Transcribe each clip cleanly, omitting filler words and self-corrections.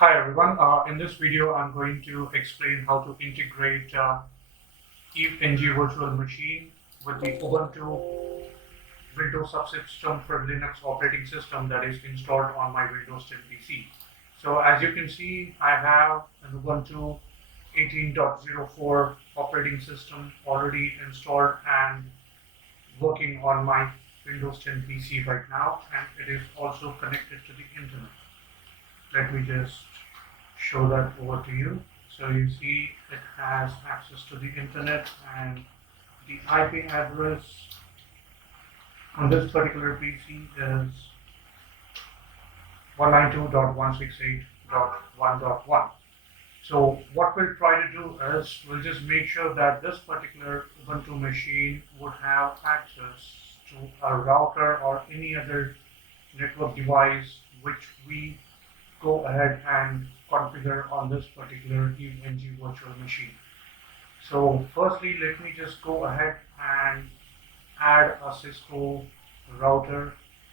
Hi everyone. In this video, I'm going to explain how to integrate EVE-NG virtual machine with the Ubuntu Windows subsystem for Linux operating system that is installed on my Windows 10 PC. So as you can see, I have an Ubuntu 18.04 operating system already installed and working on my Windows 10 PC right now, and it is also connected to the internet. Let me just show that over to you. So you see it has access to the internet, and the IP address on this particular PC is 192.168.1.1. So what we'll try to do is we'll just make sure that this particular Ubuntu machine would have access to a router or any other network device which we go ahead and configure on this particular EVE-NG virtual machine. So firstly, let me just go ahead and add a Cisco router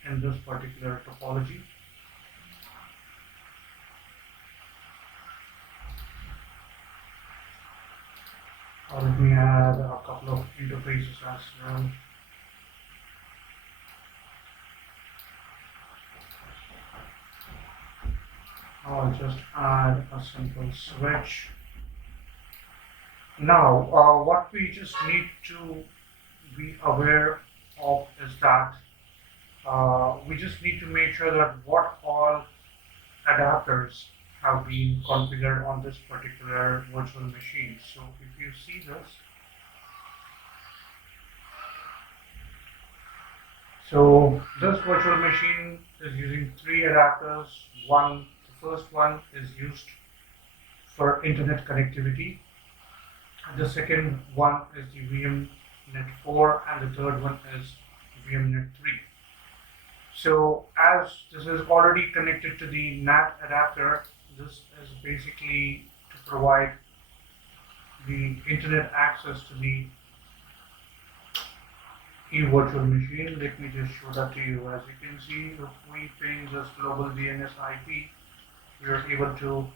in this particular topology. Let me add a couple of interfaces as well. I'll just add a simple switch. Now, what we just need to be aware of is that we just need to make sure that what all adapters have been configured on this particular virtual machine. So if you see this, so this virtual machine is using three adapters. The first one is used for internet connectivity. The second one is the VMnet 4, and the third one is VMnet 3. So as this is already connected to the NAT adapter, this is basically to provide the internet access to the virtual machine. Let me just show that to you. As you can see, if we ping this global DNS IP, we are able to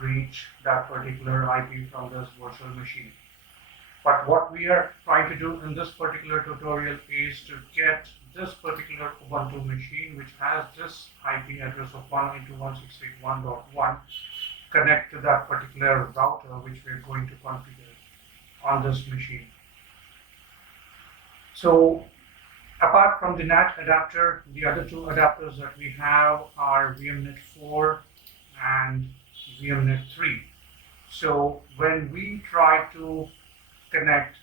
reach that particular IP from this virtual machine. But what we are trying to do in this particular tutorial is to get this particular Ubuntu machine, which has this IP address of 192.168.1.1, connect to that particular router which we are going to configure on this machine. So apart from the NAT adapter, the other two adapters that we have are VMnet 4 and VMnet 3. So when we try to connect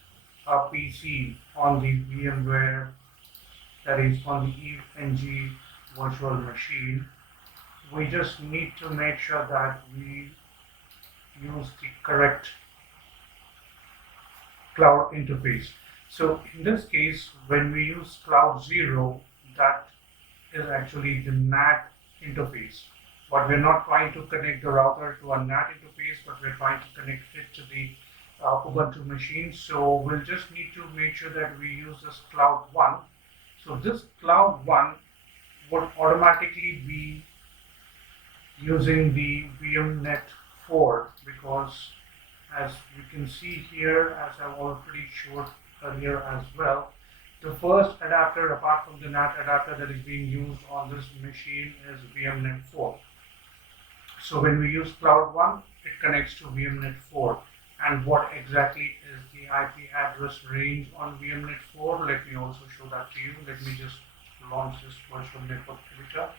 a PC on the VMware, that is on the EVE-NG virtual machine, we just need to make sure that we use the correct cloud interface. So in this case, when we use Cloud 0, that is actually the NAT interface. But we're not trying to connect the router to a NAT interface, but we're trying to connect it to the Ubuntu machine. So we'll just need to make sure that we use this Cloud 1. So this Cloud 1 would automatically be using the VMnet 4, because as you can see here, as I've already showed earlier as well, the first adapter apart from the NAT adapter that is being used on this machine is VMnet 4. So when we use Cloud 1, it connects to VMnet 4. And what exactly is the IP address range on VMnet 4? Let me also show that to you. Let me just launch this virtual network editor.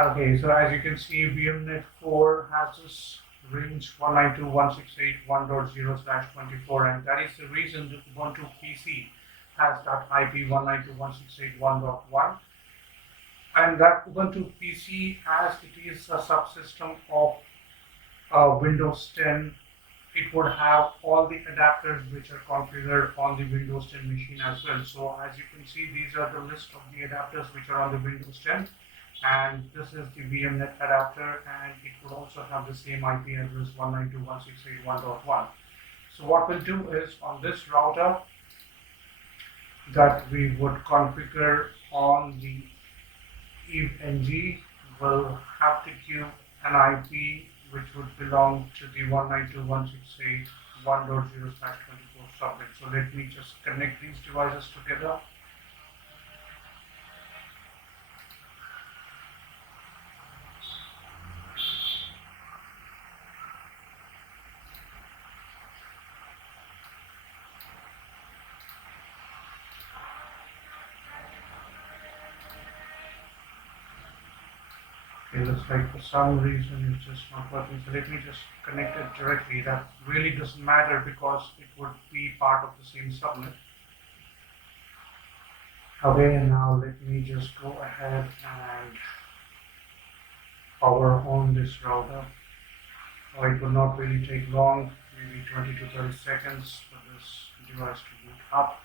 Okay, so as you can see, VMnet 4 has this range 192.168.1.0/24, and that is the reason the Ubuntu PC has that IP 192.168.1.1. And that Ubuntu PC, as it is a subsystem of Windows 10, it would have all the adapters which are configured on the Windows 10 machine as well. So as you can see, these are the list of the adapters which are on the Windows 10. And this is the VMnet adapter, and it would also have the same IP address 192.168.1.1. So what we'll do is on this router that we would configure on the EVE-NG, will have to give an IP which would belong to the 192.168.1.0/24 subnet. So let me just connect these devices together. Okay, looks like for some reason it's just not working. So let me just connect it directly. That really doesn't matter because it would be part of the same subnet. Okay, now let me just go ahead and power on this router. It will not really take long, maybe 20 to 30 seconds for this device to boot up.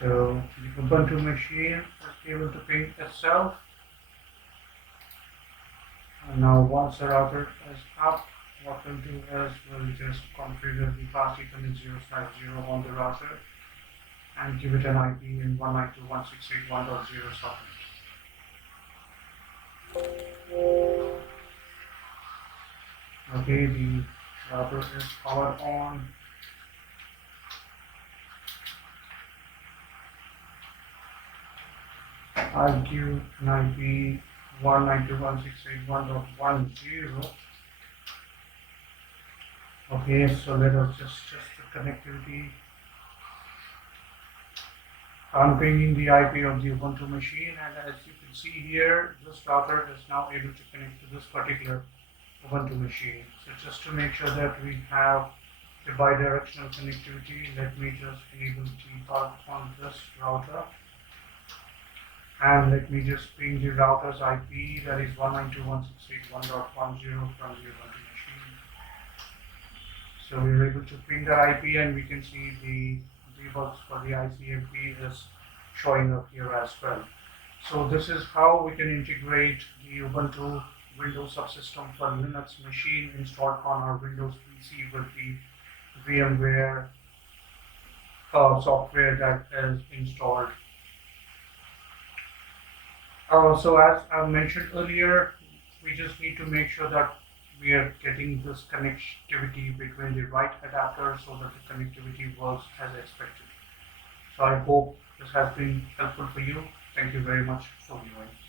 So the Ubuntu machine is able to ping itself. And now once the router is up, what we'll do is we'll just configure the fast Ethernet 0/0 on the router and give it an IP in 192.168.1.0 subnet. Okay, the router is powered on. I'll give an IP 192.168.1.10. Okay, so let us just test the connectivity. I'm bringing the IP of the Ubuntu machine, and as you can see here, this router is now able to connect to this particular Ubuntu machine. So just to make sure that we have the bidirectional connectivity, let me just enable default on this router. And let me just ping the router's IP, that is 192.168.1.10 from the Ubuntu machine. So we're able to ping that IP, and we can see the debugs for the ICMP is showing up here as well. So this is how we can integrate the Ubuntu Windows subsystem for Linux machine installed on our Windows PC with the VMware software that is installed. So as I mentioned earlier, we just need to make sure that we are getting this connectivity between the right adapters so that the connectivity works as expected. So I hope this has been helpful for you. Thank you very much for viewing.